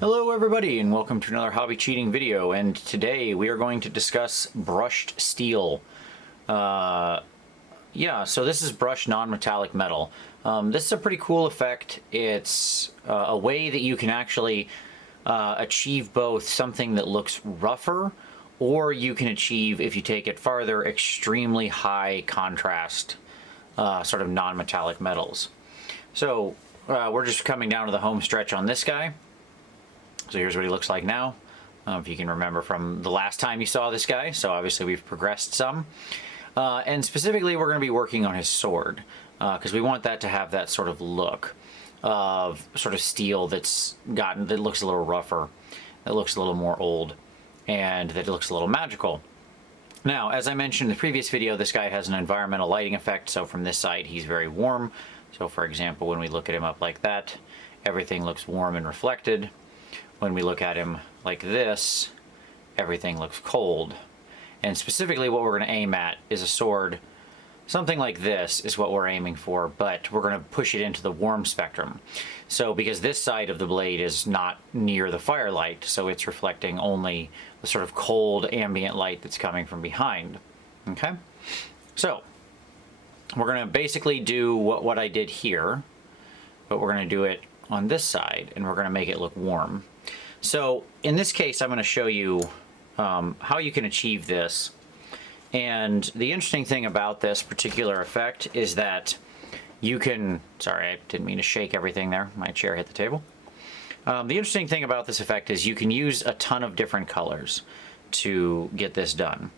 Hello everybody and welcome to another hobby cheating video, and today we are going to discuss brushed steel. So this is brushed non-metallic metal. This is a pretty cool effect. It's a way that you can actually achieve both something that looks rougher, or you can achieve, if you take it farther, extremely high contrast sort of non-metallic metals. So we're just coming down to the home stretch on this guy. So here's what he looks like now, if you can remember from the last time you saw this guy. So obviously we've progressed some. And specifically we're going to be working on his sword, because we want that to have that sort of look of sort of steel that looks a little rougher, that looks a little more old, and that looks a little magical. Now, as I mentioned in the previous video, this guy has an environmental lighting effect, so from this side he's very warm. So for example, when we look at him up like that, everything looks warm and reflected. When we look at him like this, everything looks cold. And specifically what we're going to aim at is a sword. Something like this is what we're aiming for, but we're going to push it into the warm spectrum. So because this side of the blade is not near the firelight, so it's reflecting only the sort of cold ambient light that's coming from behind. Okay? So we're going to basically do what I did here, but we're going to do it on this side, and we're going to make it look warm. So in this case, I'm going to show you how you can achieve this. And the interesting thing about this particular effect is that you can, sorry, I didn't mean to shake everything there. My chair hit the table. The interesting thing about this effect is you can use a ton of different colors to get this done.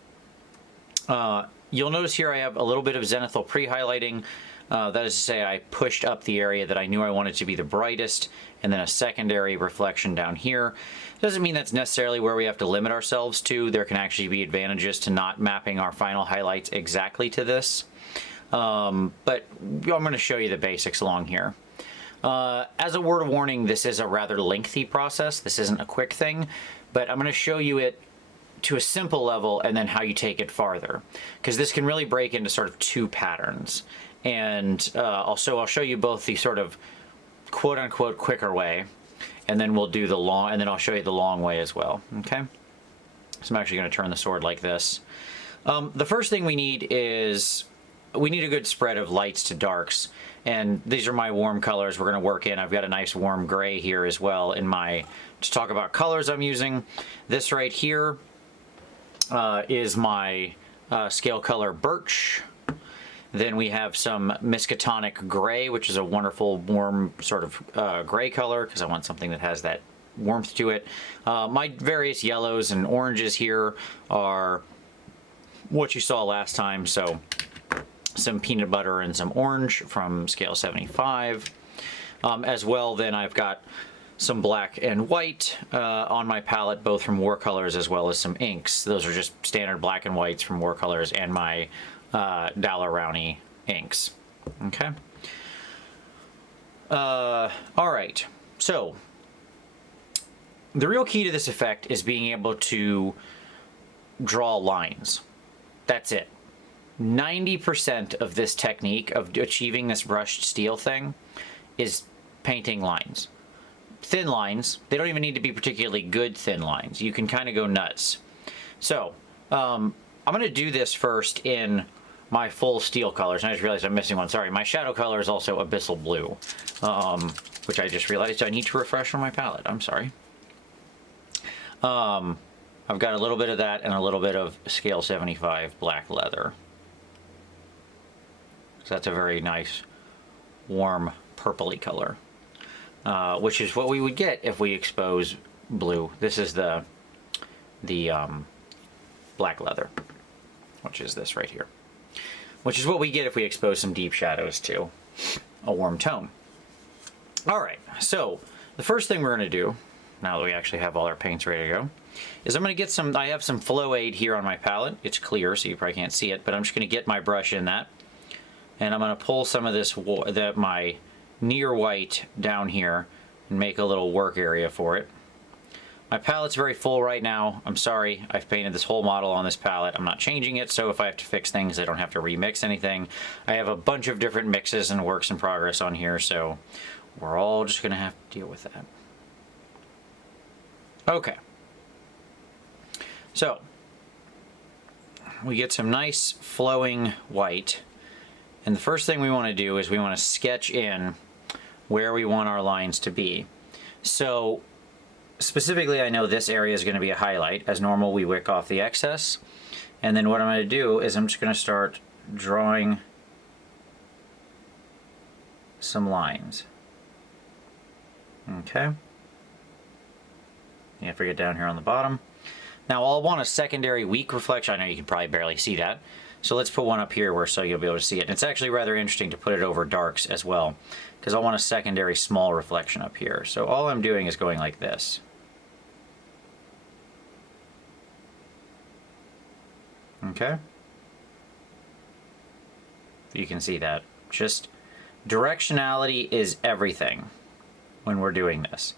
You'll notice here I have a little bit of zenithal pre-highlighting. That is to say, I pushed up the area that I knew I wanted to be the brightest, and then a secondary reflection down here. Doesn't mean that's necessarily where we have to limit ourselves to. There can actually be advantages to not mapping our final highlights exactly to this. But I'm going to show you the basics along here. As a word of warning, this is a rather lengthy process. This isn't a quick thing, but I'm going to show you it to a simple level and then how you take it farther, because this can really break into sort of two patterns. And also I'll show you both the sort of quote-unquote quicker way, and then we'll do the long, and then I'll show you the long way as well. Okay, so I'm actually going to turn the sword like this. The first thing we need is we need a good spread of lights to darks, and these are my warm colors we're going to work in. I've got a nice warm gray here as well in my, to talk about colors I'm using. This right here is my scale color birch. Then we have some Miskatonic gray, which is a wonderful warm sort of gray color, because I want something that has that warmth to it. My various yellows and oranges here are what you saw last time, so some peanut butter and some orange from scale 75. As well, then I've got some black and white on my palette, both from Warcolors as well as some inks. Those are just standard black and whites from Warcolors and my Daler-Rowney inks. Okay. All right. So the real key to this effect is being able to draw lines. That's it. 90% of this technique of achieving this brushed steel thing is painting lines. Thin lines. They don't even need to be particularly good thin lines. You can kind of go nuts. So I'm going to do this first in my full steel colors, and I just realized I'm missing one. Sorry, my shadow color is also Abyssal Blue, which I just realized I need to refresh on my palette. I'm sorry. I've got a little bit of that and a little bit of scale 75 black leather. So that's a very nice, warm, purpley color, which is what we would get if we expose blue. This is the black leather, which is this right here, which is what we get if we expose some deep shadows to a warm tone. All right, so the first thing we're going to do, now that we actually have all our paints ready to go, is I'm going to get some, I have some Flow Aid here on my palette. It's clear, so you probably can't see it, but I'm just going to get my brush in that, and I'm going to pull some of this, my near white down here, and make a little work area for it. My palette's very full right now. I'm sorry, I've painted this whole model on this palette. I'm not changing it, so if I have to fix things, I don't have to remix anything. I have a bunch of different mixes and works in progress on here, so we're all just gonna have to deal with that. Okay. So, we get some nice flowing white, and the first thing we want to do is we want to sketch in where we want our lines to be. So, specifically, I know this area is going to be a highlight. As normal, we wick off the excess. And then what I'm going to do is I'm just going to start drawing some lines. Okay. You have to get down here on the bottom. Now, I'll want a secondary weak reflection. I know you can probably barely see that. So let's put one up here where so you'll be able to see it. And it's actually rather interesting to put it over darks as well, because I want a secondary small reflection up here. So all I'm doing is going like this. Okay? You can see that. Just directionality is everything when we're doing this.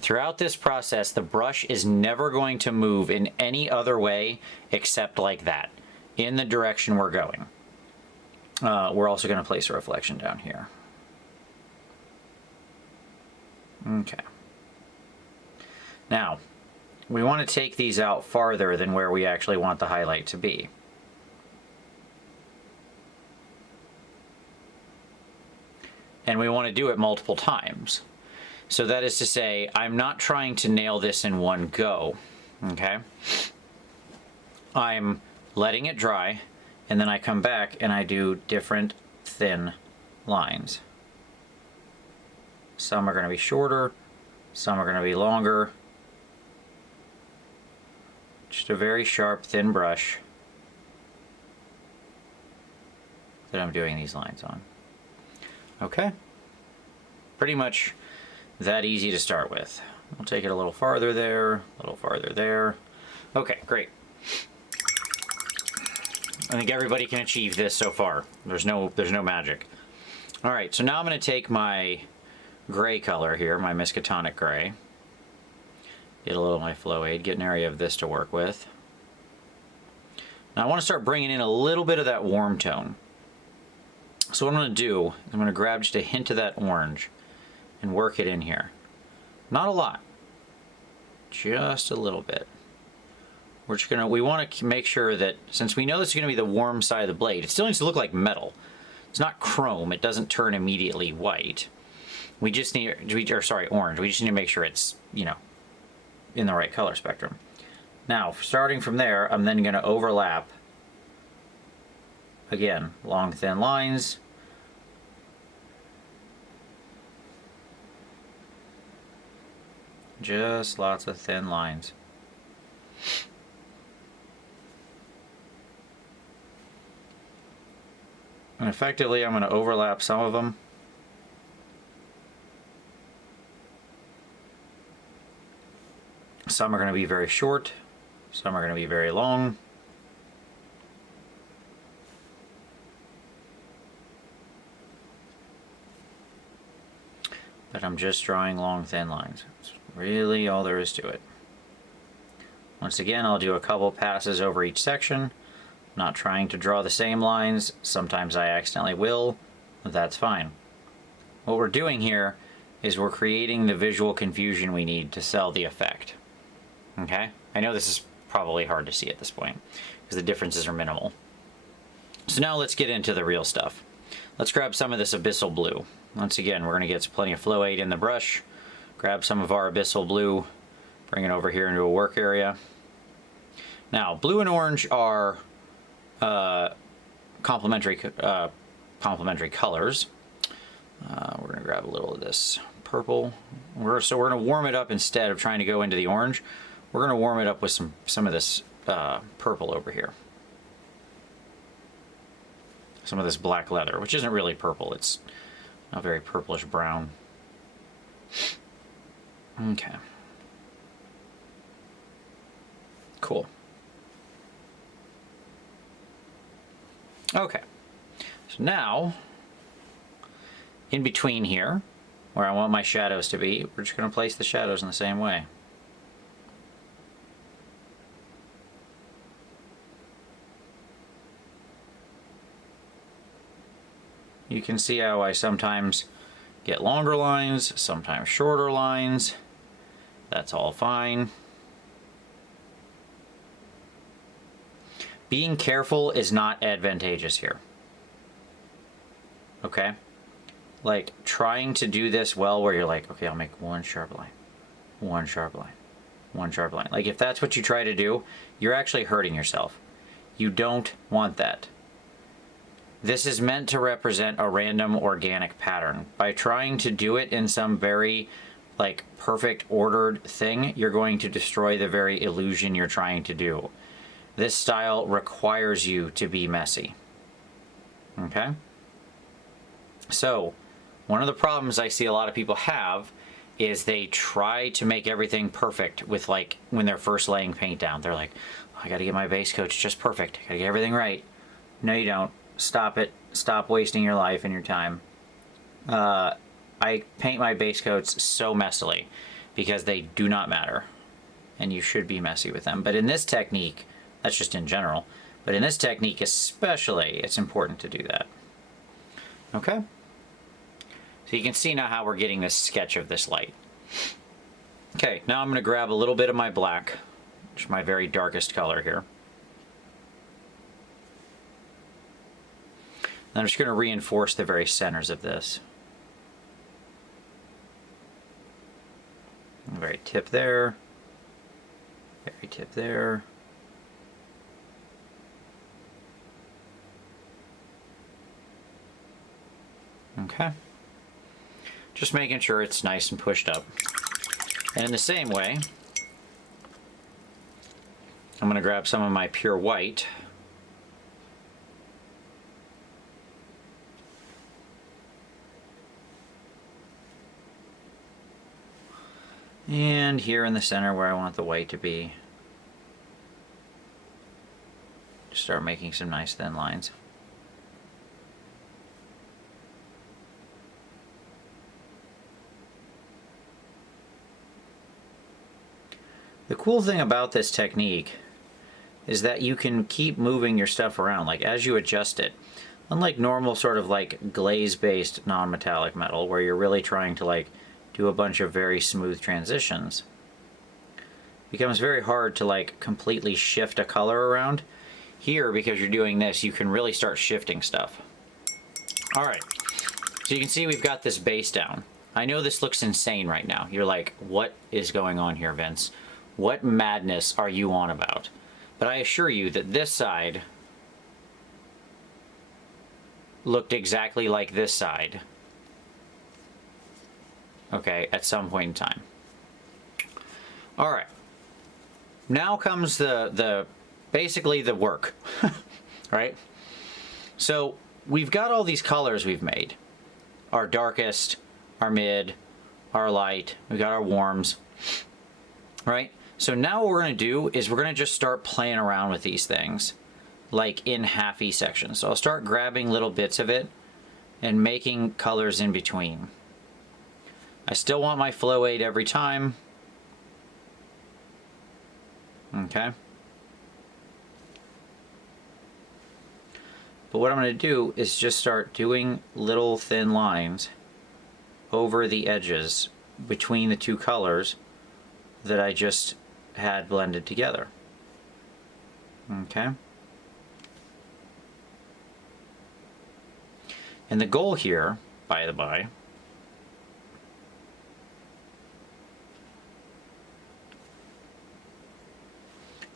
Throughout this process, the brush is never going to move in any other way except like that, in the direction we're going. We're also going to place a reflection down here. Okay. Now, we want to take these out farther than where we actually want the highlight to be. And we want to do it multiple times. So that is to say, I'm not trying to nail this in one go, okay? I'm letting it dry, and then I come back and I do different thin lines. Some are going to be shorter, some are going to be longer. Just a very sharp, thin brush that I'm doing these lines on. Okay? Pretty much that easy to start with. We'll take it a little farther there, a little farther there. Okay, great. I think everybody can achieve this so far. There's no magic. All right, so now I'm going to take my gray color here, my Miskatonic gray. Get a little of my flow aid, get an area of this to work with. Now I want to start bringing in a little bit of that warm tone. So what I'm going to do is I'm going to grab just a hint of that orange and work it in here. Not a lot, just a little bit. We want to make sure that since we know this is going to be the warm side of the blade, it still needs to look like metal. It's not chrome, it doesn't turn immediately white. We just need, orange. We just need to make sure it's, you know, in the right color spectrum. Now, starting from there, I'm then going to overlap, again, long thin lines. Just lots of thin lines. And effectively, I'm going to overlap some of them. Some are going to be very short, some are going to be very long. But I'm just drawing long, thin lines. That's really all there is to it. Once again, I'll do a couple passes over each section. I'm not trying to draw the same lines. Sometimes I accidentally will, but that's fine. What we're doing here is we're creating the visual confusion we need to sell the effect. Okay? I know this is probably hard to see at this point because the differences are minimal. So now let's get into the real stuff. Let's grab some of this abyssal blue. Once again, we're going to get plenty of flow aid in the brush. Grab some of our abyssal blue, bring it over here into a work area. Now, blue and orange are complementary colors. We're going to grab a little of this purple. So we're going to warm it up instead of trying to go into the orange. We're going to warm it up with some of this purple over here. Some of this black leather, which isn't really purple. It's a very purplish brown. Okay. Cool. Okay. So now, in between here, where I want my shadows to be, we're just going to place the shadows in the same way. You can see how I sometimes get longer lines, sometimes shorter lines. That's all fine. Being careful is not advantageous here. Okay? Like, trying to do this well where you're like, okay, I'll make one sharp line, one sharp line, one sharp line. Like, if that's what you try to do, you're actually hurting yourself. You don't want that. This is meant to represent a random organic pattern. By trying to do it in some very, like, perfect ordered thing, you're going to destroy the very illusion you're trying to do. This style requires you to be messy. Okay? So, one of the problems I see a lot of people have is they try to make everything perfect with, like, when they're first laying paint down. They're like, oh, I gotta get my base coats just perfect. I gotta get everything right. No, you don't. Stop it. Stop wasting your life and your time. I paint my base coats so messily because they do not matter. And you should be messy with them. But in this technique, that's just in general, but in this technique especially, it's important to do that. Okay? So you can see now how we're getting this sketch of this light. Okay, now I'm going to grab a little bit of my black, which is my very darkest color here. And I'm just going to reinforce the very centers of this. Very tip there. Very tip there. Okay. Just making sure it's nice and pushed up. And in the same way, I'm going to grab some of my pure white. And here in the center where I want the white to be, just start making some nice thin lines. The cool thing about this technique is that you can keep moving your stuff around, like as you adjust it. Unlike normal sort of like glaze-based non-metallic metal, where you're really trying to like do a bunch of very smooth transitions, it becomes very hard to like completely shift a color around. Here, because you're doing this, you can really start shifting stuff. All right, so you can see we've got this base down. I know this looks insane right now. You're like, what is going on here, Vince? What madness are you on about? But I assure you that this side looked exactly like this side. Okay, at some point in time. All right. Now comes basically the work, right? So we've got all these colors we've made. Our darkest, our mid, our light, we've got our warms, right? So now what we're going to do is we're going to just start playing around with these things, like in halfy sections. So I'll start grabbing little bits of it and making colors in between. I still want my flow aid every time. Okay. But what I'm going to do is just start doing little thin lines over the edges between the two colors that I just had blended together. Okay. And the goal here, by the by,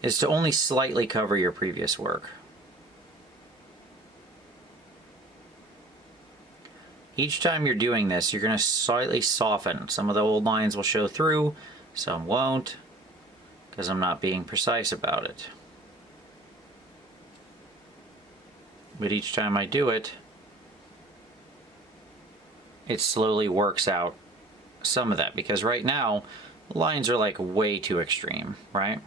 is to only slightly cover your previous work. Each time you're doing this, you're going to slightly soften. Some of the old lines will show through, some won't, because I'm not being precise about it. But each time I do it, it slowly works out some of that, because right now, the lines are like way too extreme, right?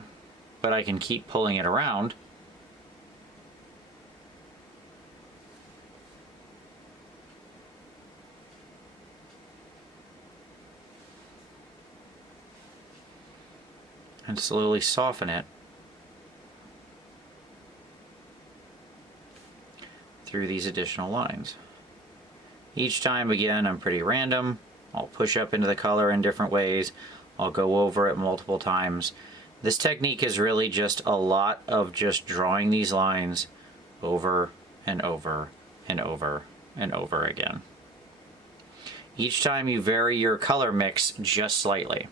But I can keep pulling it around. And slowly soften it through these additional lines. Each time, again, I'm pretty random. I'll push up into the color in different ways. I'll go over it multiple times. This technique is really just a lot of just drawing these lines over and over and over and over again. Each time you vary your color mix just slightly.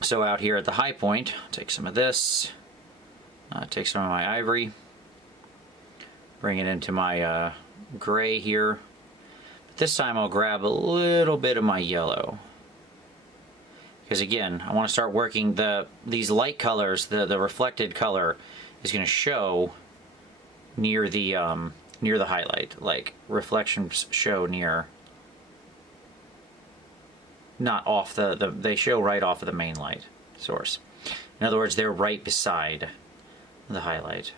So out here at the high point, take some of this, take some of my ivory, bring it into my gray here. But this time I'll grab a little bit of my yellow. Because again, I want to start working these light colors, the reflected color is going to show near the highlight. Like reflections show near, not off they show right off of the main light source. In other words, they're right beside the highlight.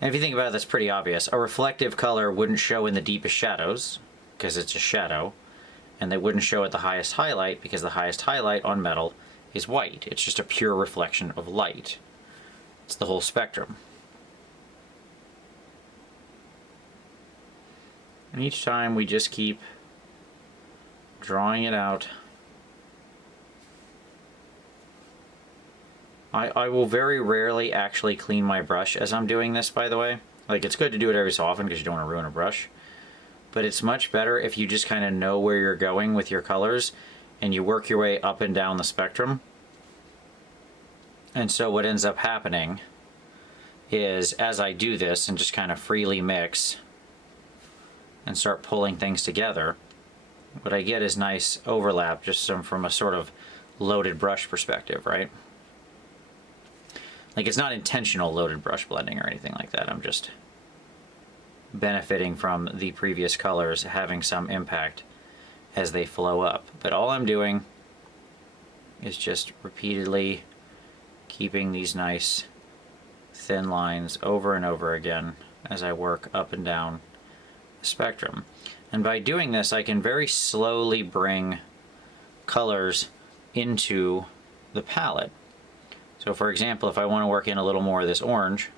And if you think about it, that's pretty obvious. A reflective color wouldn't show in the deepest shadows because it's a shadow, and they wouldn't show at the highest highlight because the highest highlight on metal is white. It's just a pure reflection of light. It's the whole spectrum. And each time we just keep drawing it out. I will very rarely actually clean my brush as I'm doing this, by the way. Like, it's good to do it every so often because you don't want to ruin a brush. But it's much better if you just kind of know where you're going with your colors and you work your way up and down the spectrum. And so what ends up happening is, as I do this and just kind of freely mix and start pulling things together, what I get is nice overlap, just from a sort of loaded brush perspective, right? Like, it's not intentional loaded brush blending or anything like that. I'm just benefiting from the previous colors having some impact as they flow up. But all I'm doing is just repeatedly keeping these nice thin lines over and over again as I work up and down the spectrum. And by doing this, I can very slowly bring colors into the palette. So for example, if I want to work in a little more of this orange,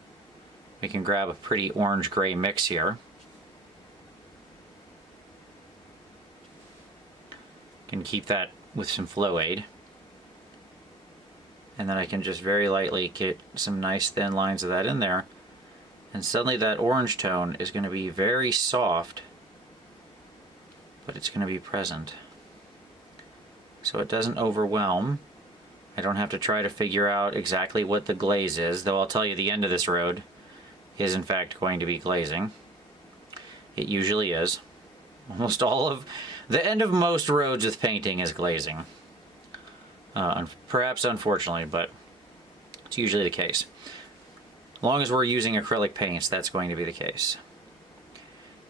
we can grab a pretty orange-gray mix here. Can keep that with some flow aid. And then I can just very lightly get some nice thin lines of that in there. And suddenly that orange tone is going to be very soft, but it's going to be present. So it doesn't overwhelm. I don't have to try to figure out exactly what the glaze is, though I'll tell you the end of this road is in fact going to be glazing. It usually is. Almost all of the end of most roads with painting is glazing. Perhaps unfortunately, but it's usually the case. As long as we're using acrylic paints, that's going to be the case.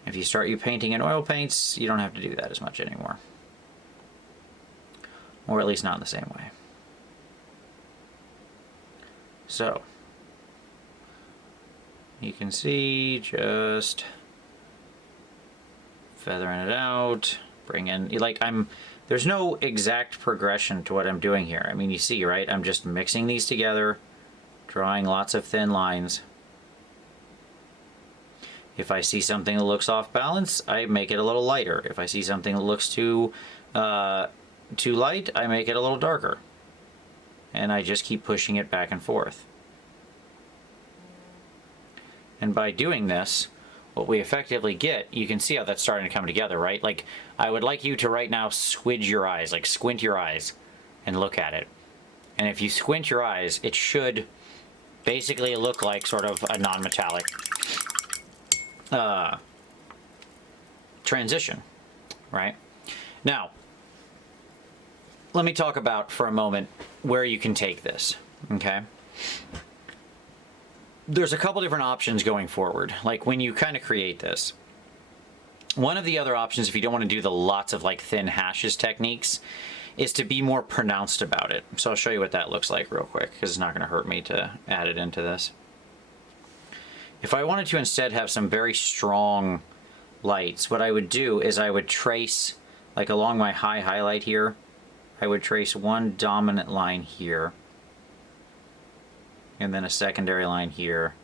If you start painting in oil paints, you don't have to do that as much anymore. Or at least not in the same way. So, you can see just feathering it out, bring in, there's no exact progression to what I'm doing here. I mean, you see, right? I'm just mixing these together, drawing lots of thin lines. If I see something that looks off balance, I make it a little lighter. If I see something that looks too light, I make it a little darker. And I just keep pushing it back and forth. And by doing this, what we effectively get, you can see how that's starting to come together, right? Like, I would like you to right now squidge your eyes, like squint your eyes and look at it. And if you squint your eyes, it should basically look like sort of a non-metallic transition, right? Now, let me talk about for a moment where you can take this, okay? There's a couple different options going forward. Like when you kind of create this, one of the other options, if you don't want to do the lots of like thin hashes techniques, is to be more pronounced about it. So I'll show you what that looks like real quick, because it's not going to hurt me to add it into this. If I wanted to instead have some very strong lights, what I would do is I would trace, like along my high highlight here, I would trace one dominant line here, and then a secondary line here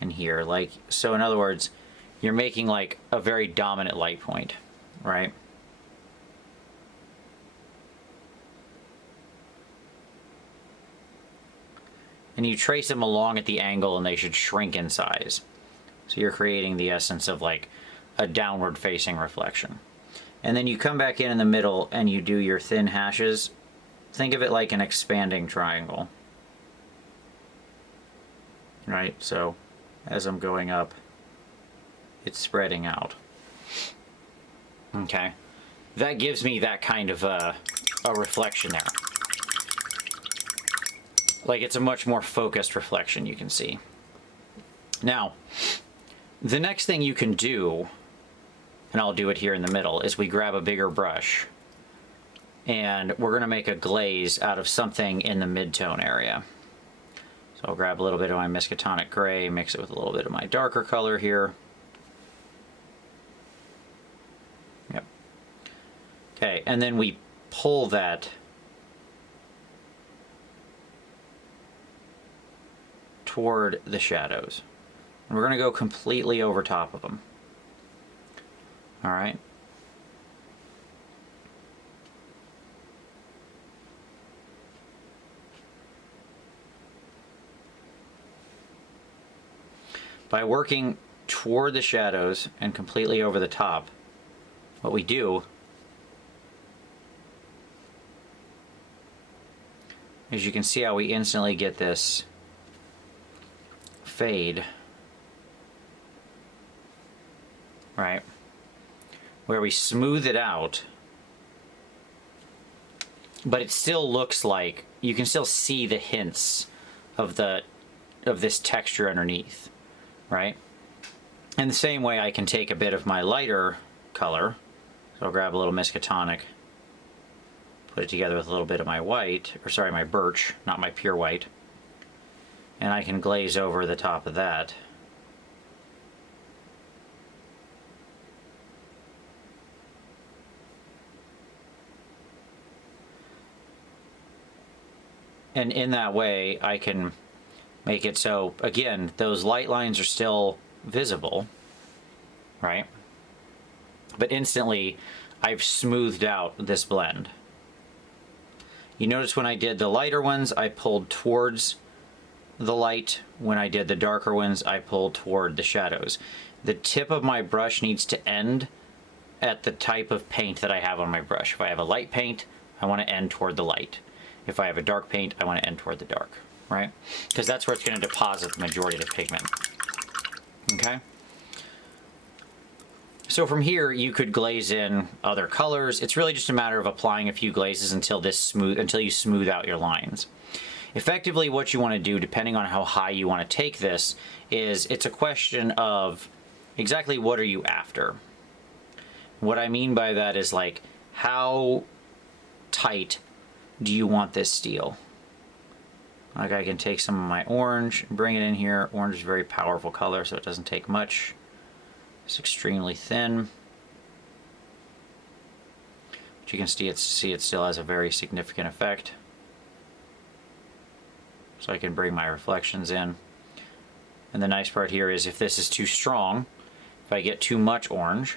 and here. Like, so in other words, you're making like a very dominant light point, right? And you trace them along at the angle and they should shrink in size. So you're creating the essence of like a downward facing reflection. And then you come back in the middle and you do your thin hashes. Think of it like an expanding triangle. Right? So as I'm going up, it's spreading out. Okay. That gives me that kind of a reflection there. Like it's a much more focused reflection, you can see. Now, the next thing you can do, and I'll do it here in the middle, is we grab a bigger brush and we're going to make a glaze out of something in the mid-tone area. So I'll grab a little bit of my Miskatonic gray, mix it with a little bit of my darker color here. Yep. Okay, and then we pull that toward the shadows. And we're going to go completely over top of them. All right. By working toward the shadows and completely over the top, what we do is you can see how we instantly get this fade, right? Where we smooth it out, but it still looks like you can still see the hints of this texture underneath, right? In the same way, I can take a bit of my lighter color, so I'll grab a little Miskatonic, put it together with a little bit of my white, or sorry, my birch, not my pure white, and I can glaze over the top of that. And in that way, I can make it so, again, those light lines are still visible, right? But instantly, I've smoothed out this blend. You notice when I did the lighter ones, I pulled towards the light. When I did the darker ones, I pulled toward the shadows. The tip of my brush needs to end at the type of paint that I have on my brush. If I have a light paint, I want to end toward the light. If I have a dark paint, I want to end toward the dark, right? Because that's where it's going to deposit the majority of the pigment. Okay? So from here, you could glaze in other colors. It's really just a matter of applying a few glazes until you smooth out your lines. Effectively, what you want to do, depending on how high you want to take this, is it's a question of exactly what are you after. What I mean by that is like, how tight do you want this steel? Like I can take some of my orange and bring it in here. Orange is a very powerful color, so it doesn't take much. It's extremely thin. But you can see it still has a very significant effect. So I can bring my reflections in. And the nice part here is if this is too strong, if I get too much orange,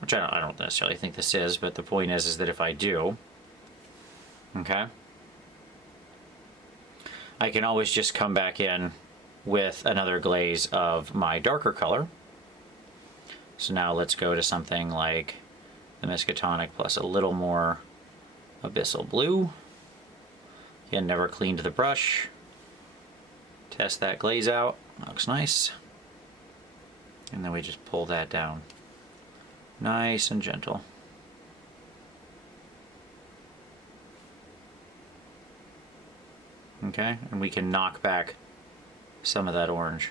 which I don't necessarily think this is, but the point is that if I do, okay, I can always just come back in with another glaze of my darker color. So now let's go to something like the Miskatonic plus a little more Abyssal Blue. Again, never cleaned the brush. Test that glaze out. Looks nice. And then we just pull that down. Nice and gentle. Okay, and we can knock back some of that orange.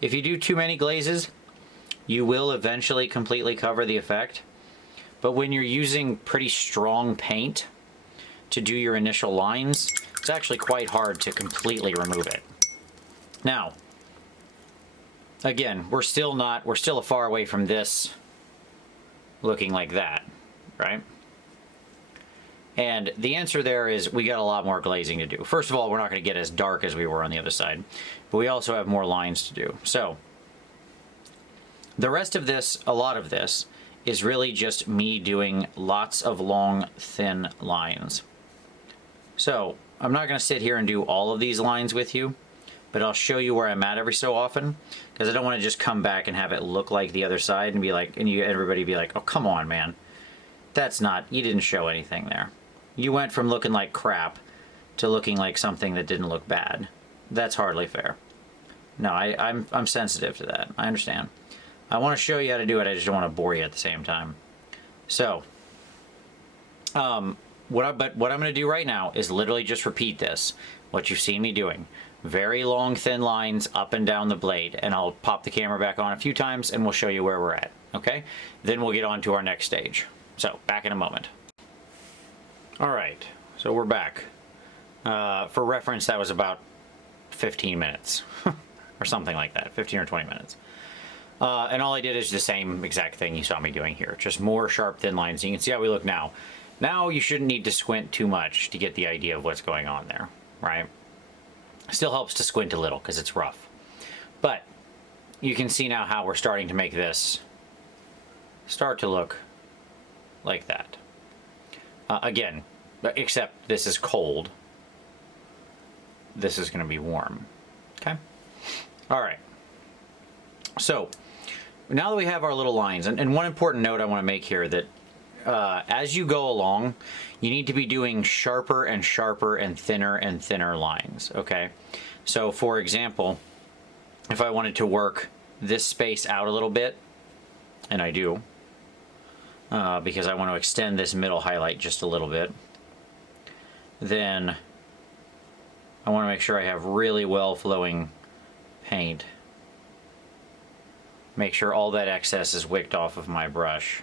If you do too many glazes, you will eventually completely cover the effect. But when you're using pretty strong paint to do your initial lines, it's actually quite hard to completely remove it. Now, again, we're still a far away from this looking like that, right? And the answer there is we got a lot more glazing to do. First of all, we're not going to get as dark as we were on the other side, but we also have more lines to do. So the rest of this, a lot of this, is really just me doing lots of long, thin lines. So I'm not going to sit here and do all of these lines with you, but I'll show you where I'm at every so often, because I don't want to just come back and have it look like the other side and be like, and everybody be like, oh, come on, man. That's not, you didn't show anything there. You went from looking like crap to looking like something that didn't look bad. That's hardly fair. No, I'm sensitive to that. I understand. I want to show you how to do it. I just don't want to bore you at the same time. So, what I'm going to do right now is literally just repeat this, what you've seen me doing. Very long, thin lines up and down the blade, and I'll pop the camera back on a few times and we'll show you where we're at, okay? Then we'll get on to our next stage. So, back in a moment. All right, so we're back. For reference, that was about 15 minutes or something like that, 15 or 20 minutes. And all I did is the same exact thing you saw me doing here, just more sharp, thin lines. You can see how we look now. Now you shouldn't need to squint too much to get the idea of what's going on there, right? Still helps to squint a little because it's rough. But you can see now how we're starting to make this start to look like that. Again, except this is cold. This is going to be warm. Okay? All right. So, now that we have our little lines, and one important note I want to make here that as you go along, you need to be doing sharper and sharper and thinner lines, okay? So, for example, if I wanted to work this space out a little bit, and I do, because I want to extend this middle highlight just a little bit, then I want to make sure I have really well flowing paint. Make sure all that excess is wicked off of my brush.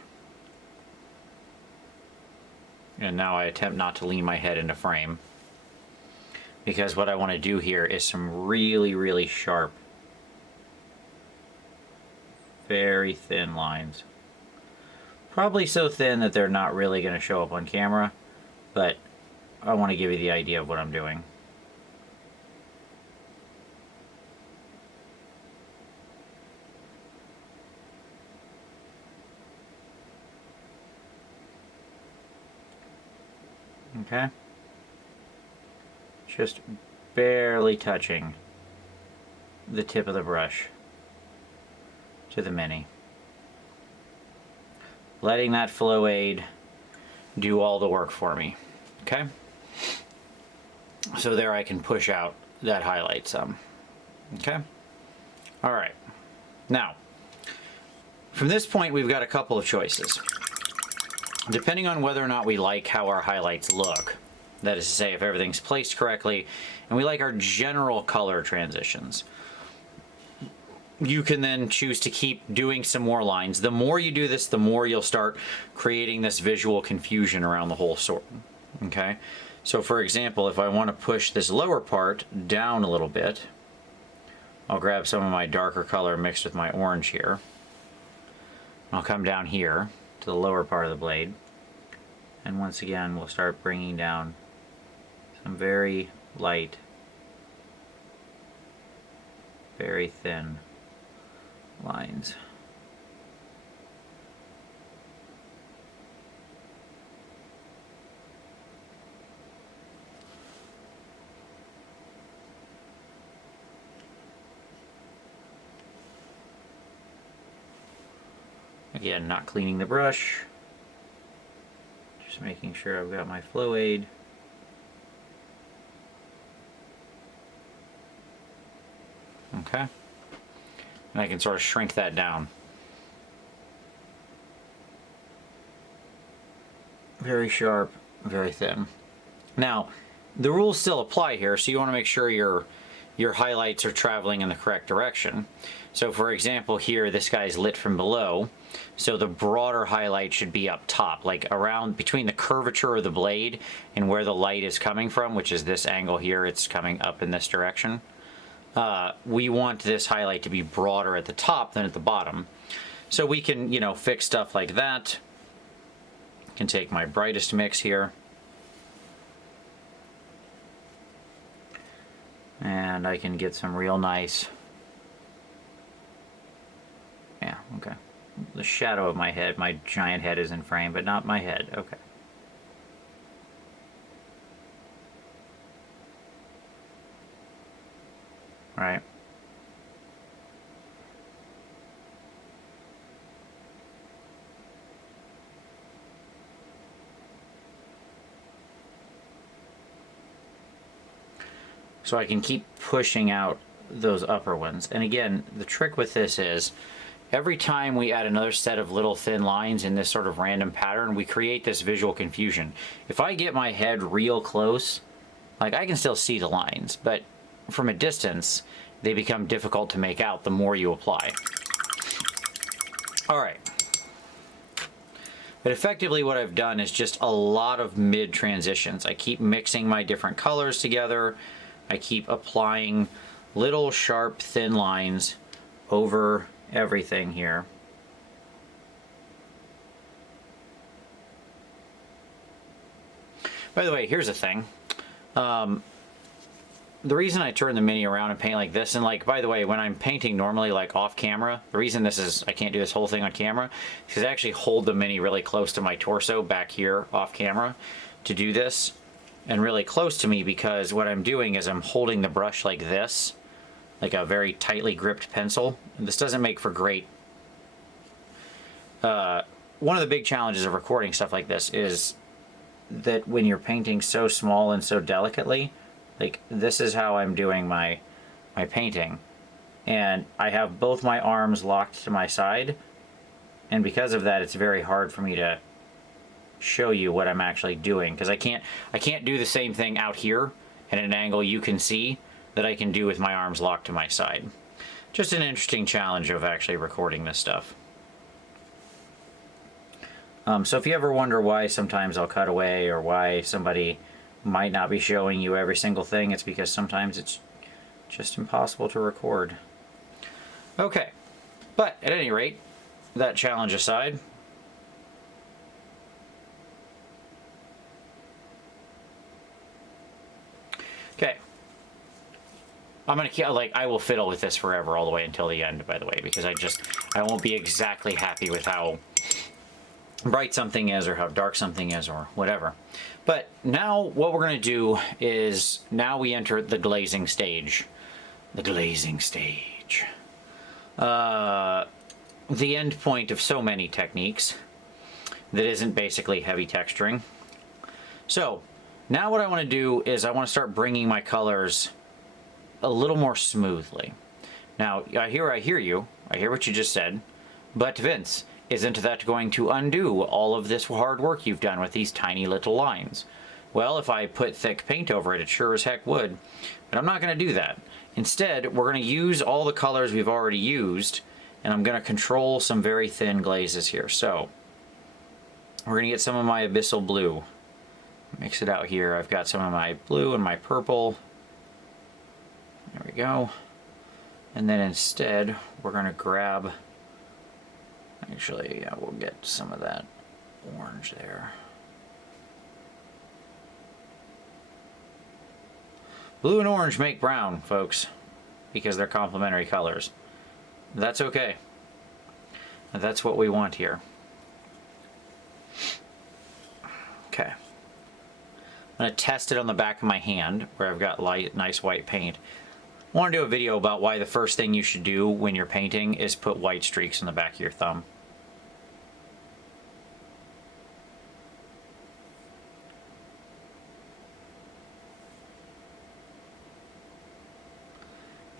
And now I attempt not to lean my head into frame, because what I want to do here is some really, really sharp, very thin lines. Probably so thin that they're not really going to show up on camera, but I want to give you the idea of what I'm doing. Okay? Just barely touching the tip of the brush to the mini. Letting that flow aid do all the work for me. Okay? So there I can push out that highlight some. Okay? All right. Now, from this point, we've got a couple of choices. Depending on whether or not we like how our highlights look, that is to say, if everything's placed correctly, and we like our general color transitions, you can then choose to keep doing some more lines. The more you do this, the more you'll start creating this visual confusion around the whole sword. Okay? So for example, if I want to push this lower part down a little bit, I'll grab some of my darker color mixed with my orange here. I'll come down here to the lower part of the blade, and once again we'll start bringing down some very light, very thin lines. Again, not cleaning the brush, just making sure I've got my flow aid. Okay. And I can sort of shrink that down. Very sharp, very thin. Now, the rules still apply here, so you want to make sure your highlights are traveling in the correct direction. So for example, here this guy's lit from below, so the broader highlight should be up top, like around between the curvature of the blade and where the light is coming from, which is this angle here. It's coming up in this direction. We want this highlight to be broader at the top than at the bottom. So we can, you know, fix stuff like that. can take my brightest mix here. And I can get some real nice, yeah, okay. The shadow of my head, my giant head is in frame, but not my head, okay. All right. So I can keep pushing out those upper ones. And again, the trick with this is every time we add another set of little thin lines in this sort of random pattern, we create this visual confusion. If I get my head real close, like I can still see the lines, but from a distance, they become difficult to make out the more you apply. All right. But effectively what I've done is just a lot of mid transitions. I keep mixing my different colors together. I keep applying little sharp thin lines over everything here. By the way, here's a thing. The reason I turn the Mini around and paint like this, and like, by the way, when I'm painting normally like off camera, the reason this is, I can't do this whole thing on camera, is because I actually hold the Mini really close to my torso back here off camera to do this, and really close to me, because what I'm doing is I'm holding the brush like this, like a very tightly gripped pencil. And this doesn't make for great, one of the big challenges of recording stuff like this is that when you're painting so small and so delicately, like this is how I'm doing my painting, and I have both my arms locked to my side, and because of that it's very hard for me to show you what I'm actually doing, because I can't do the same thing out here at an angle you can see that I can do with my arms locked to my side. Just an interesting challenge of actually recording this stuff. So if you ever wonder why sometimes I'll cut away, or why somebody might not be showing you every single thing, it's because sometimes it's just impossible to record. Okay, but at any rate, that challenge aside, okay, I'm gonna keep, like, I will fiddle with this forever all the way until the end, by the way, because I won't be exactly happy with how bright something is, or how dark something is, or whatever. But now what we're going to do is, now we enter the glazing stage. The glazing stage. The end point of so many techniques that isn't basically heavy texturing. So now what I want to do is I want to start bringing my colors a little more smoothly. Now I hear you. I hear what you just said. But Vince, isn't that going to undo all of this hard work you've done with these tiny little lines? Well, if I put thick paint over it, it sure as heck would. But I'm not going to do that. Instead, we're going to use all the colors we've already used, and I'm going to control some very thin glazes here. So, we're going to get some of my abyssal blue. Mix it out here. I've got some of my blue and my purple. There we go. And then instead, we're going to grab... Actually, we'll get some of that orange there. Blue and orange make brown, folks, because they're complementary colors. That's okay. That's what we want here. Okay. I'm going to test it on the back of my hand, where I've got light, nice white paint. I want to do a video about why the first thing you should do when you're painting is put white streaks on the back of your thumb.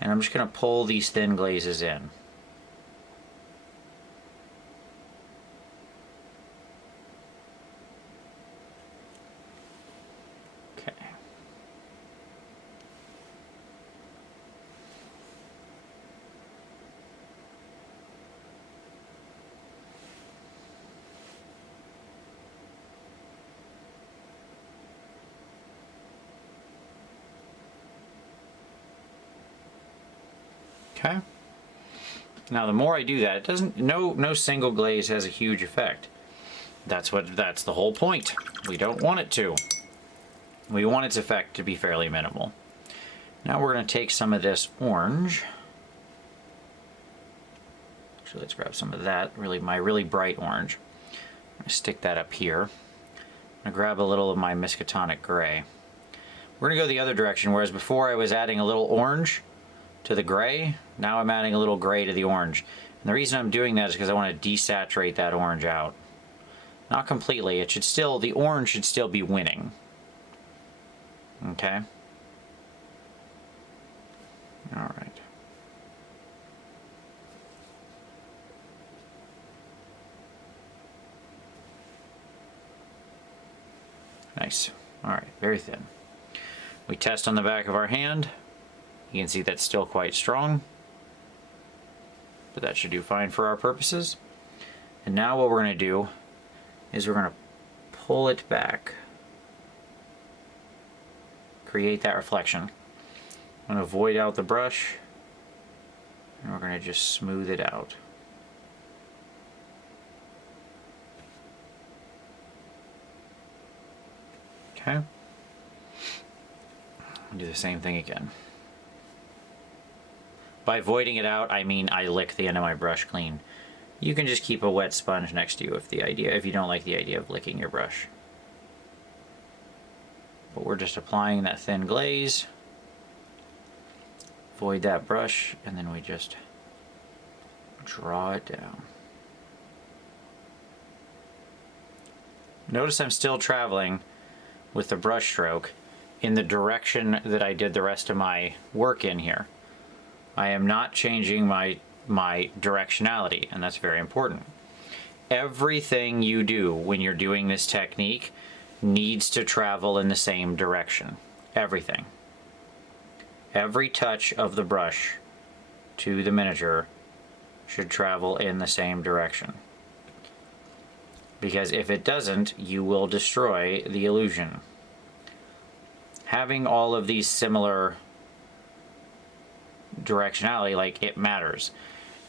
And I'm just going to pull these thin glazes in. Okay. Okay. Now the more I do that, it doesn't, no single glaze has a huge effect. That's the whole point. We don't want it to. We want its effect to be fairly minimal. Now we're going to take some of this orange. Actually, let's grab some of that, my really bright orange. I'm going to stick that up here. I'm going to grab a little of my Miskatonic gray. We're going to go the other direction, whereas before I was adding a little orange to the gray, now I'm adding a little gray to the orange. And the reason I'm doing that is because I want to desaturate that orange out. Not completely, it should still, the orange should still be winning. Okay? Alright. Nice. Alright, very thin. We test on the back of our hand. You can see that's still quite strong, but that should do fine for our purposes. And now what we're going to do is we're going to pull it back, create that reflection. I'm going to void out the brush, and we're going to just smooth it out. Okay. I'll do the same thing again. By voiding it out, I mean I lick the end of my brush clean. You can just keep a wet sponge next to you if you don't like the idea of licking your brush. But we're just applying that thin glaze. Void that brush, and then we just draw it down. Notice I'm still traveling with the brush stroke in the direction that I did the rest of my work in here. I am not changing my directionality, and that's very important. Everything you do when you're doing this technique needs to travel in the same direction. Everything. Every touch of the brush to the miniature should travel in the same direction. Because if it doesn't, you will destroy the illusion. Having all of these similar directionality, like, it matters.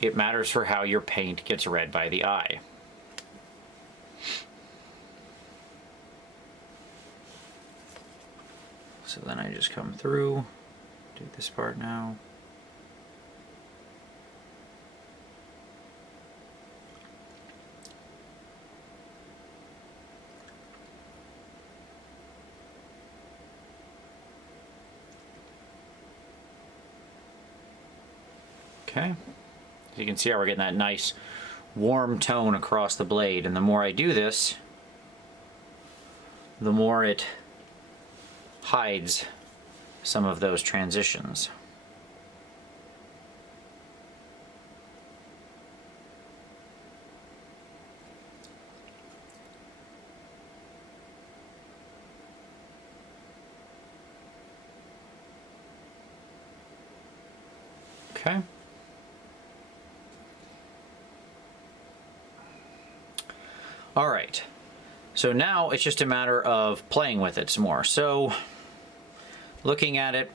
It matters for how your paint gets read by the eye. So then I just come through, do this part now. Okay, as you can see how we're getting that nice warm tone across the blade, and the more I do this, the more it hides some of those transitions. Okay. All right, so now it's just a matter of playing with it some more. So looking at it,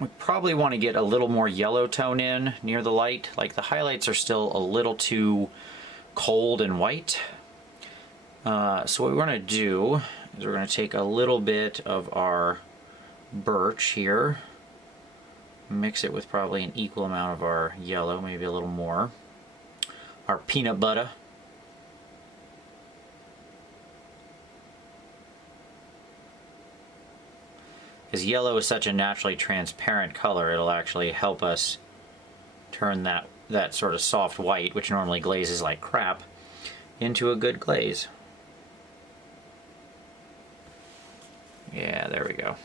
we probably want to get a little more yellow tone in near the light. Like, the highlights are still a little too cold and white. So what we're going to do is we're going to take a little bit of our birch here, mix it with probably an equal amount of our yellow, maybe a little more. Our peanut butter. Because yellow is such a naturally transparent color, it'll actually help us turn that sort of soft white, which normally glazes like crap, into a good glaze. Yeah, there we go.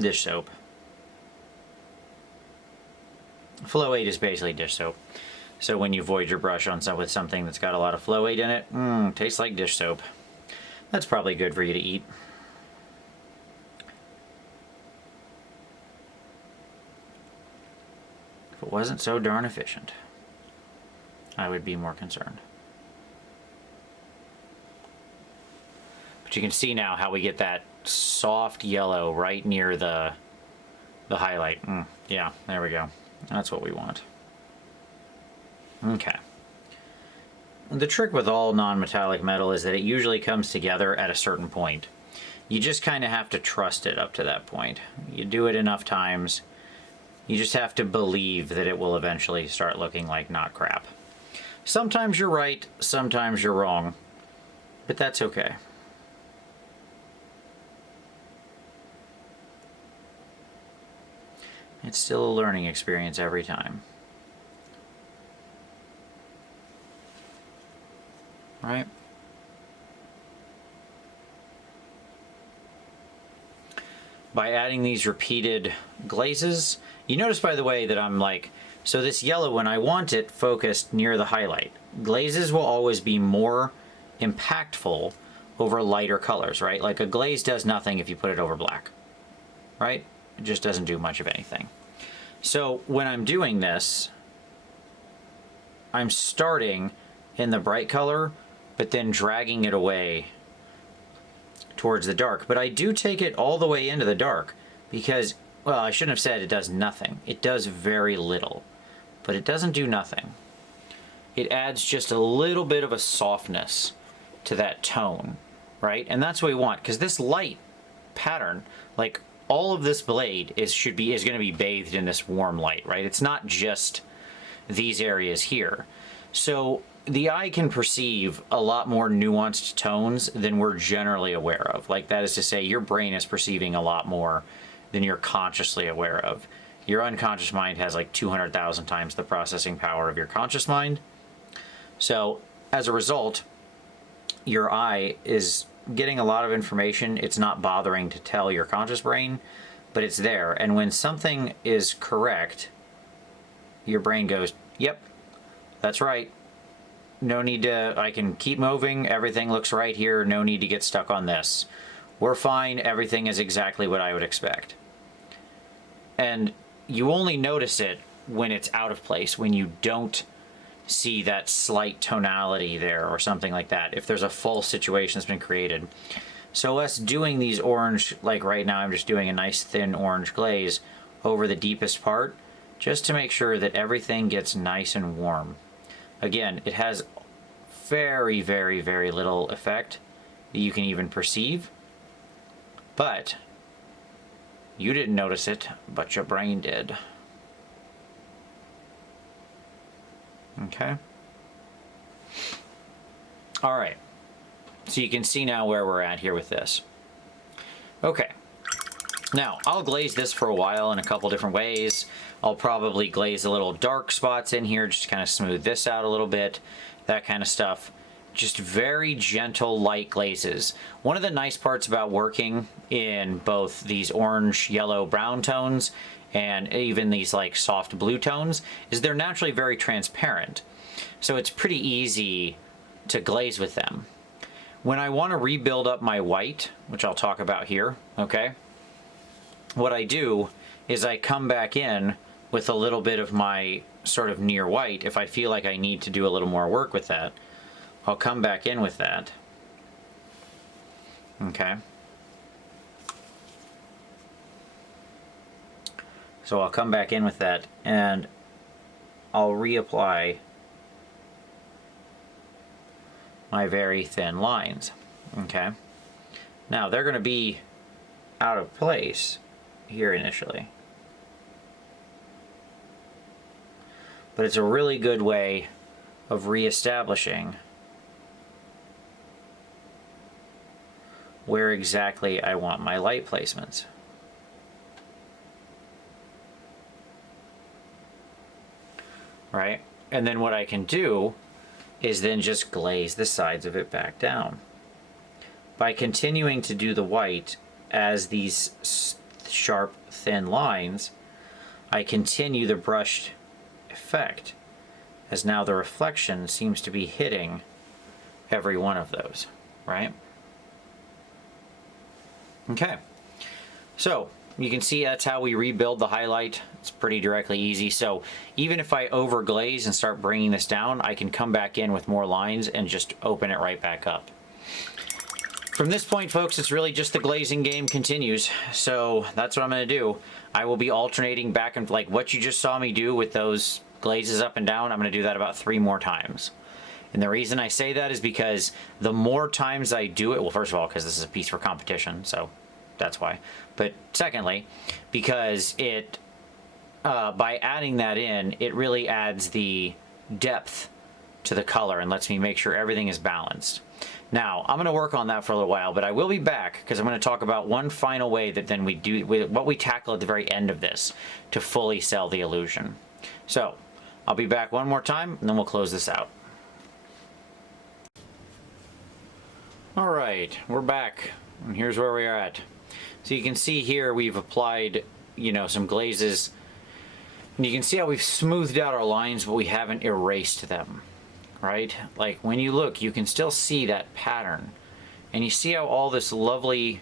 Dish soap. Flow aid is basically dish soap. So when you void your brush on with something that's got a lot of flow aid in it, tastes like dish soap. That's probably good for you to eat. If it wasn't so darn efficient, I would be more concerned. But you can see now how we get that soft yellow right near the highlight. Yeah, there we go. That's what we want. Okay. The trick with all non-metallic metal is that it usually comes together at a certain point. You just kind of have to trust it up to that point. You do it enough times, you just have to believe that it will eventually start looking like not crap. Sometimes you're right, sometimes you're wrong, but that's okay. It's still a learning experience every time. Right? By adding these repeated glazes, you notice, by the way, that I'm like, so this yellow, when I want it focused near the highlight, glazes will always be more impactful over lighter colors, right? Like a glaze does nothing if you put it over black, right? It just doesn't do much of anything. So when I'm doing this, I'm starting in the bright color, but then dragging it away towards the dark. But I do take it all the way into the dark because, well, I shouldn't have said it does nothing. It does very little, but it doesn't do nothing. It adds just a little bit of a softness to that tone, right? And that's what we want, because this light pattern, like all of this blade is going to be bathed in this warm light, right? It's not just these areas here. So the eye can perceive a lot more nuanced tones than we're generally aware of. Like, that is to say, your brain is perceiving a lot more than you're consciously aware of. Your unconscious mind has like 200,000 times the processing power of your conscious mind. So as a result, your eye is getting a lot of information. It's not bothering to tell your conscious brain, but it's there. And when something is correct, your brain goes, yep, that's right. No need to, I can keep moving. Everything looks right here. No need to get stuck on this. We're fine. Everything is exactly what I would expect. And you only notice it when it's out of place, when you don't see that slight tonality there or something like that, if there's a false situation that's been created. So us doing these orange, like right now I'm just doing a nice thin orange glaze over the deepest part, just to make sure that everything gets nice and warm. Again, it has very, very, very little effect that you can even perceive, but you didn't notice it, but your brain did. Okay. All right. So you can see now where we're at here with this. Okay. Now, I'll glaze this for a while in a couple different ways. I'll probably glaze a little dark spots in here, just to kind of smooth this out a little bit, that kind of stuff. Just very gentle, light glazes. One of the nice parts about working in both these orange, yellow, brown tones and even these like soft blue tones is they're naturally very transparent. So it's pretty easy to glaze with them. When I want to rebuild up my white, which I'll talk about here, okay, what I do is I come back in with a little bit of my sort of near white. If I feel like I need to do a little more work with that, I'll come back in with that. Okay. So I'll come back in with that and I'll reapply my very thin lines. Okay. Now they're going to be out of place here initially, but it's a really good way of reestablishing where exactly I want my light placements. Right? And then what I can do is then just glaze the sides of it back down. By continuing to do the white as these sharp, thin lines, I continue the brushed effect, as now the reflection seems to be hitting every one of those, right? Okay, so you can see that's how we rebuild the highlight. It's pretty directly easy. So even if I overglaze and start bringing this down, I can come back in with more lines and just open it right back up. From this point, folks, it's really just the glazing game continues. So that's what I'm going to do. I will be alternating back and like what you just saw me do with those glazes up and down. I'm going to do that about 3 more times. And the reason I say that is because the more times I do it, well, first of all, because this is a piece for competition, so that's why. But secondly, because it, by adding that in, it really adds the depth to the color and lets me make sure everything is balanced. Now, I'm going to work on that for a little while, but I will be back because I'm going to talk about one final way that then we do, what we tackle at the very end of this to fully sell the illusion. So, I'll be back one more time and then we'll close this out. Alright, we're back, and here's where we are at. So you can see here we've applied, you know, some glazes, and you can see how we've smoothed out our lines, but we haven't erased them, right? Like, when you look, you can still see that pattern, and you see how all this lovely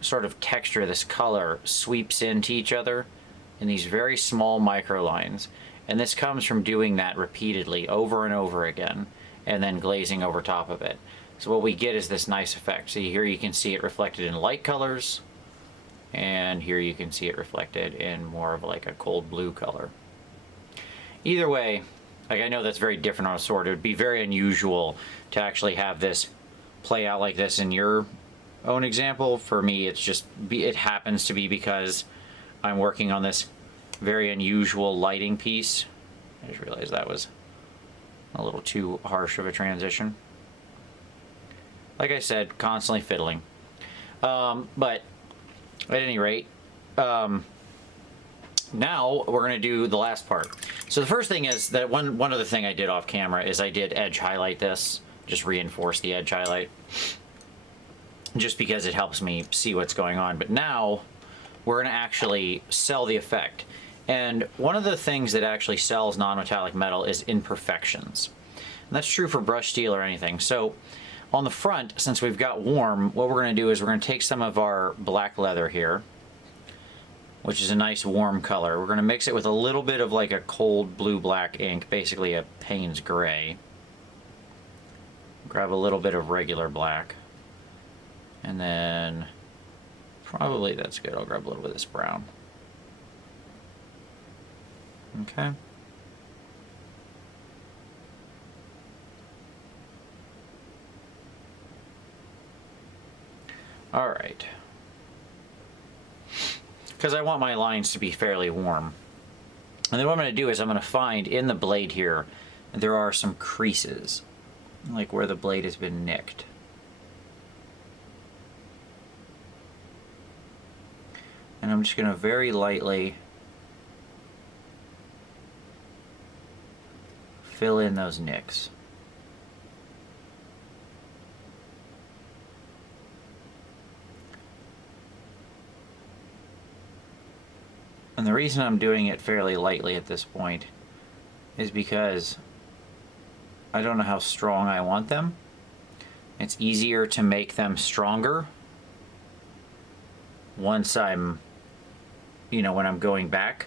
sort of texture, this color, sweeps into each other in these very small micro lines, and this comes from doing that repeatedly over and over again, and then glazing over top of it. So what we get is this nice effect. So here you can see it reflected in light colors, and here you can see it reflected in more of like a cold blue color. Either way, like I know that's very different on a sword. It would be very unusual to actually have this play out like this in your own example. For me, it's just, it happens to be because I'm working on this very unusual lighting piece. I just realized that was a little too harsh of a transition. Like I said, constantly fiddling. But at any rate, now we're going to do the last part. So the first thing is that one other thing I did off camera is I did edge highlight this, just reinforce the edge highlight, just because it helps me see what's going on. But now we're going to actually sell the effect. And one of the things that actually sells non-metallic metal is imperfections. And that's true for brushed steel or anything. So on the front, since we've got warm, what we're going to do is we're going to take some of our black leather here, which is a nice warm color. We're going to mix it with a little bit of like a cold blue-black ink, basically a Payne's gray. Grab a little bit of regular black. And then, probably that's good, I'll grab a little bit of this brown. Okay. All right. Because I want my lines to be fairly warm. And then what I'm going to do is I'm going to find in the blade here, there are some creases, like where the blade has been nicked. And I'm just going to very lightly fill in those nicks. And the reason I'm doing it fairly lightly at this point is because I don't know how strong I want them. It's easier to make them stronger once I'm, when I'm going back,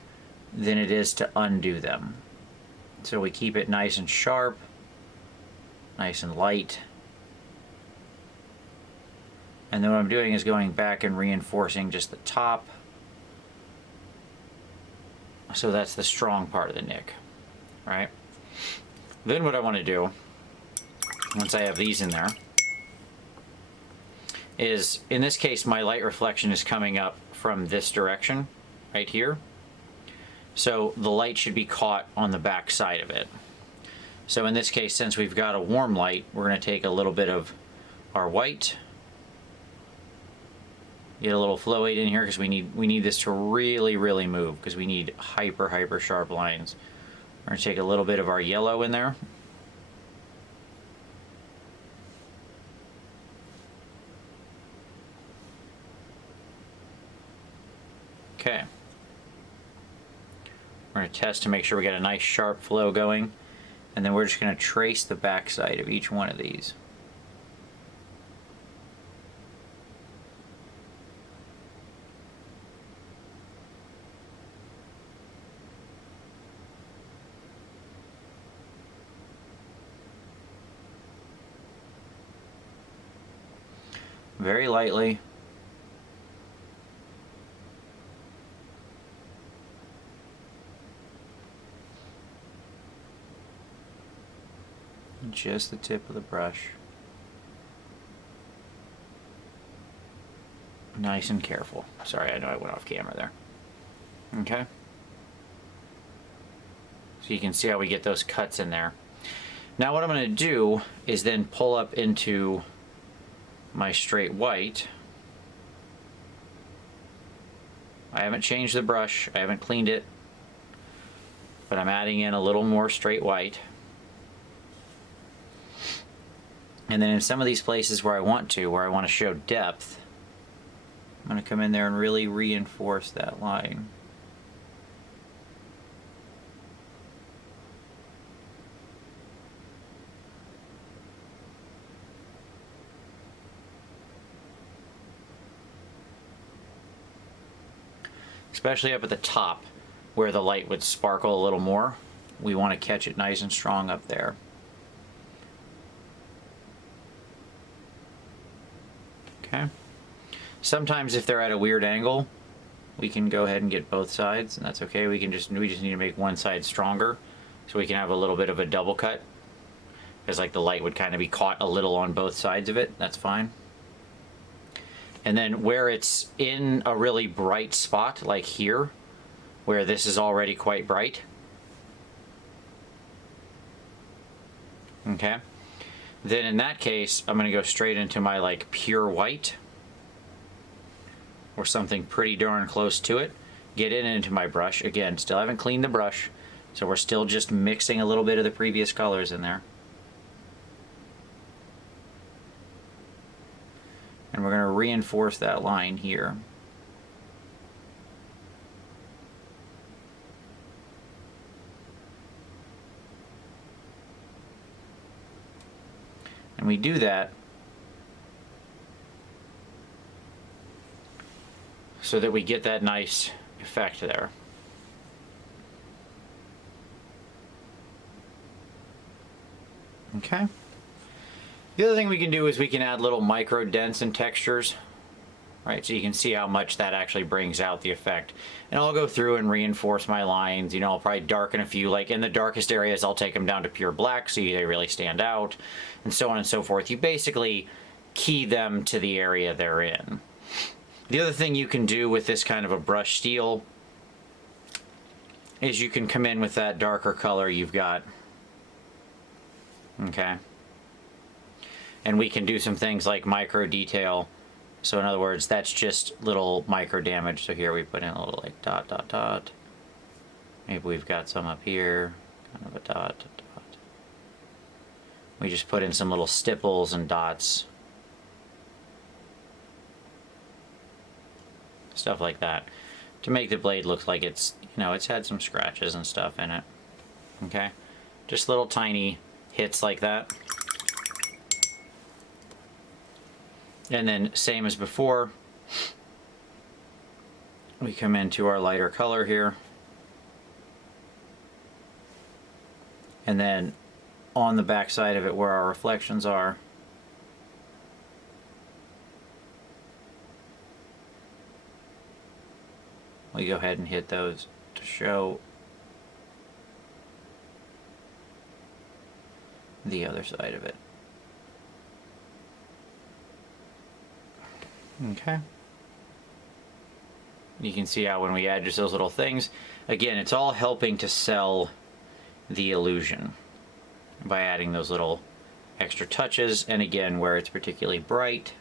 than it is to undo them. So we keep it nice and sharp, nice and light. And then what I'm doing is going back and reinforcing just the top. So that's the strong part of the nick, right? Then what I want to do, once I have these in there, is, in this case, my light reflection is coming up from this direction, right here. So the light should be caught on the back side of it. So in this case, since we've got a warm light, we're going to take a little bit of our white, get a little flow aid in here because we need this to really move, because we need hyper sharp lines. We're going to take a little bit of our yellow in there. Okay. We're going to test to make sure we get a nice sharp flow going, and then we're just going to trace the back side of each one of these. very lightly. Just the tip of the brush. Nice and careful. Sorry, I know I went off camera there. Okay. So you can see how we get those cuts in there. Now what I'm going to do is then pull up into my straight white. I haven't changed the brush, I haven't cleaned it, but I'm adding in a little more straight white. And then in some of these places where I want to show depth, I'm going to come in there and really reinforce that line. Especially up at the top where the light would sparkle a little more. We want to catch it nice and strong up there. Okay. Sometimes if they're at a weird angle, we can go ahead and get both sides, and that's okay. We just need to make one side stronger so we can have a little bit of a double cut. Because like the light would kind of be caught a little on both sides of it. That's fine. And then where it's in a really bright spot, like here, where this is already quite bright. Okay. Then in that case, I'm going to go straight into my like pure white or something pretty darn close to it. Get it into my brush. Again, still haven't cleaned the brush, so we're still just mixing a little bit of the previous colors in there. And we're going to reinforce that line here. And we do that so that we get that nice effect there. Okay. The other thing we can do is we can add little micro dents and textures, right? So you can see how much that actually brings out the effect. And I'll go through and reinforce my lines. You know, I'll probably darken a few, like in the darkest areas, I'll take them down to pure black so they really stand out, and so on and so forth. You basically key them to the area they're in. The other thing you can do with this kind of a brushed steel is you can come in with that darker color you've got. Okay. And we can do some things like micro detail. So in other words, that's just little micro damage. So here we put in a little like dot, dot, dot. Maybe we've got some up here, kind of a dot, dot. We just put in some little stipples and dots. Stuff like that. To make the blade look like it's, you know, it's had some scratches and stuff in it. Okay? Just little tiny hits like that. And then same as before, we come into our lighter color here. And then on the back side of it where our reflections are, we go ahead and hit those to show the other side of it. Okay. You can see how when we add just those little things, again, it's all helping to sell the illusion by adding those little extra touches, and again, where it's particularly bright,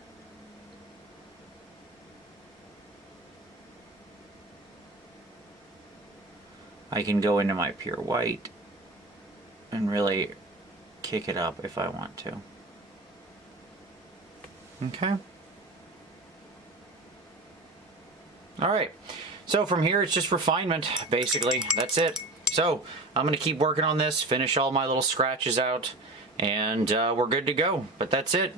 I can go into my pure white and really kick it up if I want to. Okay. Alright, so from here it's just refinement, basically. That's it. So, I'm going to keep working on this, finish all my little scratches out, and we're good to go. But that's it.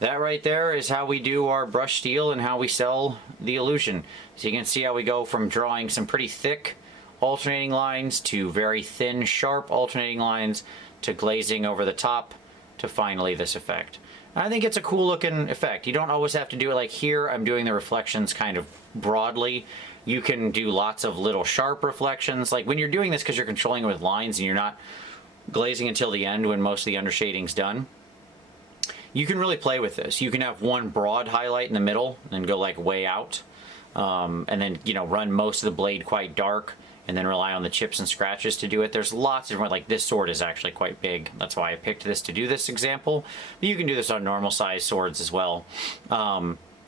That right there is how we do our brushed steel and how we sell the illusion. So you can see how we go from drawing some pretty thick alternating lines to very thin, sharp alternating lines to glazing over the top to finally this effect. I think it's a cool looking effect. You don't always have to do it like here. I'm doing the reflections kind of broadly. You can do lots of little sharp reflections. Like when you're doing this because you're controlling it with lines and you're not glazing until the end when most of the undershading's done, you can really play with this. You can have one broad highlight in the middle and go like way out, and then, you know, run most of the blade quite dark and then rely on the chips and scratches to do it. There's lots of different, like this sword is actually quite big. That's why I picked this to do this example. But you can do this on normal size swords as well.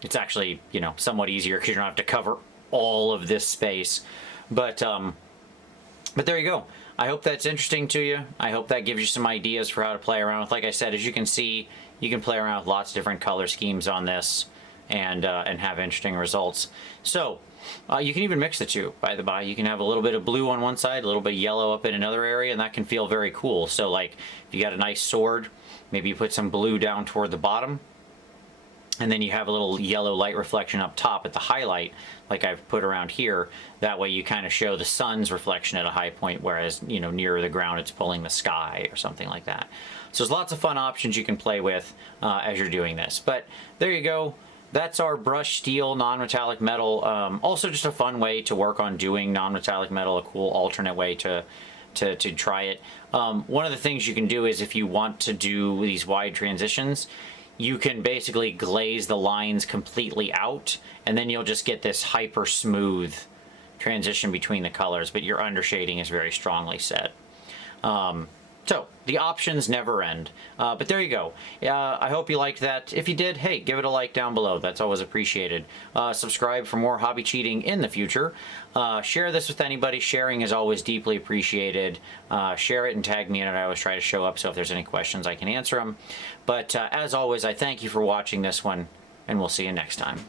It's actually, you know, somewhat easier because you don't have to cover all of this space. But there you go. I hope that's interesting to you. I hope that gives you some ideas for how to play around with. Like I said, as you can see, you can play around with lots of different color schemes on this and have interesting results. So you can even mix the two, by the by. You can have a little bit of blue on one side, a little bit of yellow up in another area, and that can feel very cool. So like if you got a nice sword, maybe you put some blue down toward the bottom, and then you have a little yellow light reflection up top at the highlight, like I've put around here. That way you kind of show the sun's reflection at a high point, whereas, you know, nearer the ground it's pulling the sky or something like that. So there's lots of fun options you can play with as you're doing this. But there you go. That's our brushed steel non-metallic metal. Also just a fun way to work on doing non-metallic metal, a cool alternate way to try it. One of the things you can do is if you want to do these wide transitions, you can basically glaze the lines completely out, and then you'll just get this hyper smooth transition between the colors, but your undershading is very strongly set. So the options never end. But there you go. I hope you liked that. If you did, hey, give it a like down below. That's always appreciated. Subscribe for more hobby cheating in the future. Share this with anybody. Sharing is always deeply appreciated. Share it and tag me in it. I always try to show up, so if there's any questions, I can answer them. But as always, I thank you for watching this one, and we'll see you next time.